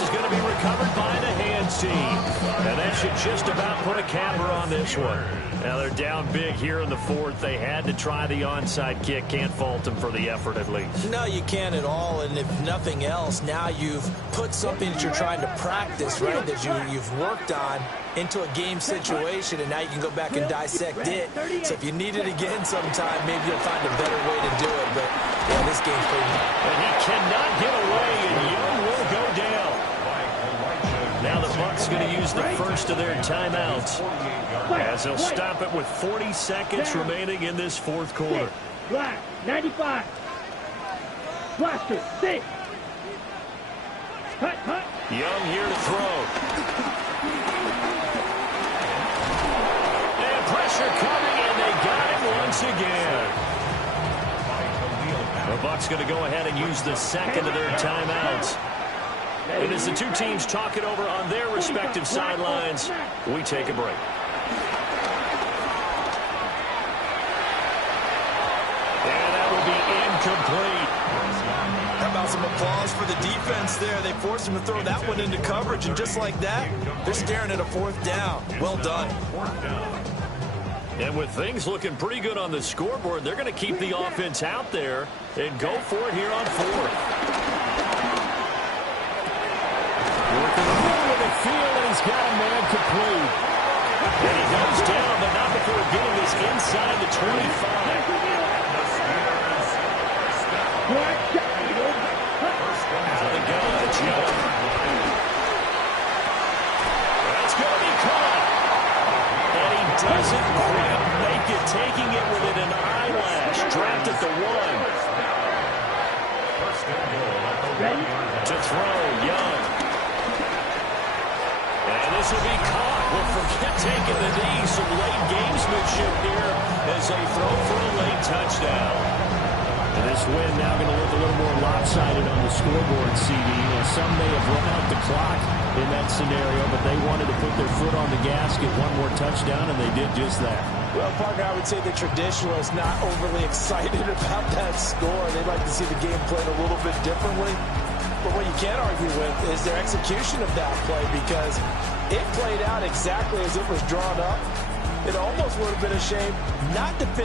16. And that should just about put a capper on this one. Now they're down big here in the fourth. They had to try the onside kick. Can't fault them for the effort at least. No, you can't at all. And if nothing else, now you've put something that you're trying to practice, right, that you've worked on into a game situation, and now you can go back and dissect it. So if you need it again sometime, maybe you'll find a better way to do it. But, yeah, this game's pretty neat. And he cannot get away, and Young will go down. Now the Bucs going to use the first of their timeouts as they'll stop it with 40 seconds remaining in this fourth quarter. Black, 95. Blaster, 6. Cut. Young here to throw. And pressure coming, and they got him once again. The Bucs going to go ahead and use the second of their timeouts. And as the two teams talk it over on their respective sidelines, we take a break. And that will be incomplete. How about some applause for the defense there? They forced him to throw that one into coverage, and just like that, they're staring at a fourth down. Well done. And with things looking pretty good on the scoreboard, they're going to keep the offense out there and go for it here on fourth. Working with the field, and he's got a man complete. And he goes down, but not before getting this inside the 25. Out of the gun, Joe. That's going to be caught. And he doesn't quite make it, taking it within an eyelash. Trapped at the 1. To throw, Young. And this will be caught. Well, forget taking the knee. Some late gamesmanship here as they throw for a late touchdown. And this win now going to look a little more lopsided on the scoreboard, CD. Some may have run out the clock in that scenario, but they wanted to put their foot on the gas, get one more touchdown, and they did just that. Well, partner, I would say the traditionalists not overly excited about that score. They'd like to see the game played a little bit differently. But what you can't argue with is their execution of that play, because it played out exactly as it was drawn up. It almost would have been a shame not to finish.